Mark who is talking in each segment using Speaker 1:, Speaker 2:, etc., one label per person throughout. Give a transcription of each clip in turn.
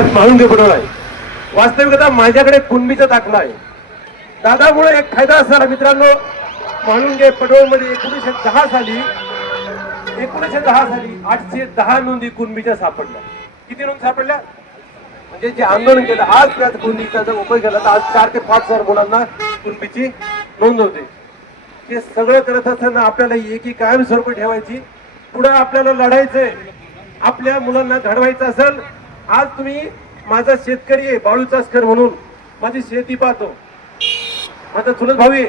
Speaker 1: म्हणून घे बनवला आहे? वास्तविकता माझ्याकडे कुणबीचा दाखला आहे. दादामुळे एक फायदा असा झाला मित्रांनो म्हाळुंगे पडोळमध्ये एकोणीसशे दहा साली एकोणीसशे दहा साली आठशे दहा नोंदी कुणबीच्या सापडल्या. किती नोंद सापडल्या? म्हणजे जे आंदोलन केलं आज त्याच कुणबीचा जर उपयोग केला तर आज चार ते पाच हजार मुलांना कुणबीची नोंद होते. हे सगळं करत असताना आपल्याला एकी कायमस्वरूपी ठेवायची. पुढे आपल्याला लढायचंय. आपल्या मुलांना घडवायचं असेल आज तुम्ही माझा शेतकरी आहे बाळूचा अस्कर म्हणून. माझी शेती पाहतो. माझा चुलत भाऊ आहे.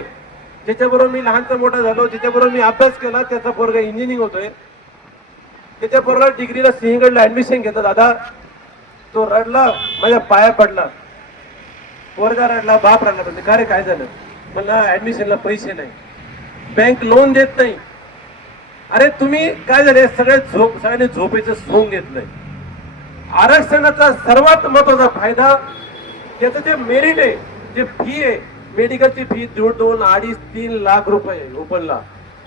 Speaker 1: ज्याच्याबरोबर मी लहानचा मोठा झालो ज्याच्याबरोबर मी अभ्यास केला त्याचा पोरगा इंजिनिअरिंग होतोय. त्याच्या पोरगा डिग्रीला सिंहगडला ऍडमिशन घेतो दादा. तो रडला माझ्या पाया पडला. पोरगा रडला बाप रडला. म्हणजे का रे काय झालं? मला ऍडमिशनला पैसे नाही. बँक लोन देत नाही. अरे तुम्ही काय झाले? सगळ्या झोप सगळ्यांनी झोपेचं सोंग घेतलंय. आरक्षणाचा सर्वात महत्त्वाचा फायदा त्याचं जे मेरिट आहे जे फी आहे मेडिकलची फी दीड दोन अडीच तीन लाख रुपये ओपनला.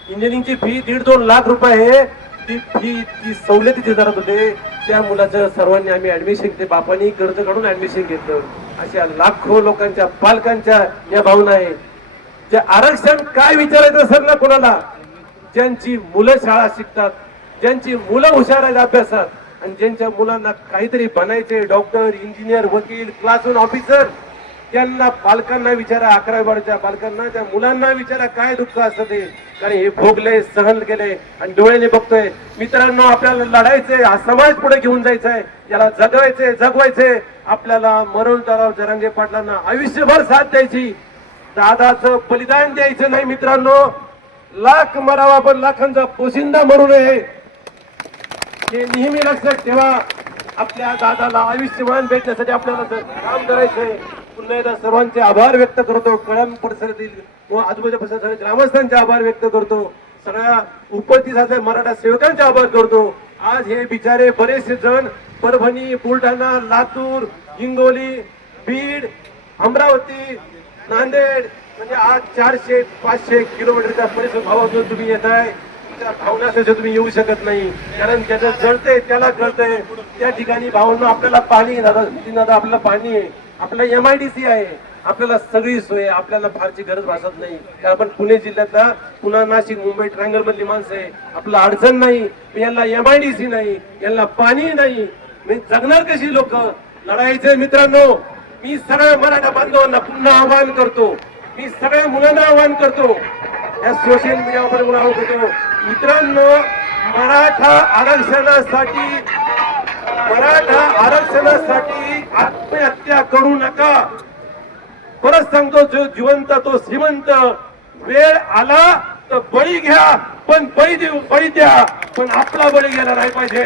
Speaker 1: इंजिनिअरिंगची फी दीड दोन लाख रुपये आहे. ती फी ती सवलतीची दरात होते. त्या मुलाचं सर्वांनी आम्ही ऍडमिशन घेतले. बापांनी कर्ज काढून ऍडमिशन घेतलं. अशा लाखो लोकांच्या पालकांच्या या भावना आहे. जे आरक्षण काय विचारायचं असेल ना कोणाला? ज्यांची मुलं शाळा शिकतात ज्यांची मुलं हुशार आहेत अभ्यासात आणि ज्यांच्या मुलांना काहीतरी बनायचे डॉक्टर इंजिनियर वकील क्लासरूम ऑफिसर त्यांना पालकांना विचारा अकरावी बारच्या पालकांना त्या मुलांना विचारा काय दुःख असतं ते. कारण हे भोगले सहन केले आणि डोळ्याने बघतोय. मित्रांनो आपल्याला लढायचंय हा समाज पुढे घेऊन जायचा आहे याला जगवायचंय जगवायचंय. आपल्याला मरण तराव जरांगे पाटलांना आयुष्यभर साथ द्यायची. दादाचं बलिदान द्यायचं नाही मित्रांनो. लाख मरावा पण लाखांचा पोशिंदा मरू नये. हे नेहमी लक्षात ठेवा. आपल्या दादाला आयुष्यमान भेटण्यासाठी आपल्याला काम करायचंय पुन्हा एकदा सर्वांचे आभार व्यक्त करतो. कळम परिसरातील व आजूबाजूच्या परिसरातील ग्रामस्थांचे आभार व्यक्त करतो. सगळ्या उपस्थित मराठा सेवकांचे आभार करतो. आज हे बिचारे बरेचसे जण परभणी बुलढाणा लातूर हिंगोली बीड अमरावती नांदेड म्हणजे आज चारशे पाचशे किलोमीटरच्या परिसर भावातून तुम्ही येत आहे त्या भावनासाठी तुम्ही येऊ शकत नाही. कारण त्याचं जळतंय त्याला कळतंय. त्या ठिकाणी भावना आपल्याला पाणी दादा. नितीन दादा आपल्याला पाणी आहे. आपलं एमआयडीसी आहे. आपल्याला सगळी सोय आपल्याला फारची गरज भासत नाही. कारण आपण पुणे जिल्ह्यातला पुन्हा नाशिक मुंबई ट्रँगल मधली माणसं आहे. आपलं अडचण नाही. यांना एमआयडीसी नाही. यांना पाणी नाही. मी जगणार कशी लोक? लढायचे मित्रांनो मी सगळ्या मराठा बांधवांना पुन्हा आवाहन करतो. मी सगळ्या मुलांना आवाहन करतो. या सोशल मीडियावर आवाहन करतो मित्रांनो मराठा आरक्षणासाठी मराठा आरक्षणासाठी आत्महत्या करू नका. परत सांगतो जो जिवंत तो श्रीमंत. वेळ आला तर बळी घ्या पण बळी देऊ बळी द्या पण आपला बळी गेला नाही पाहिजे.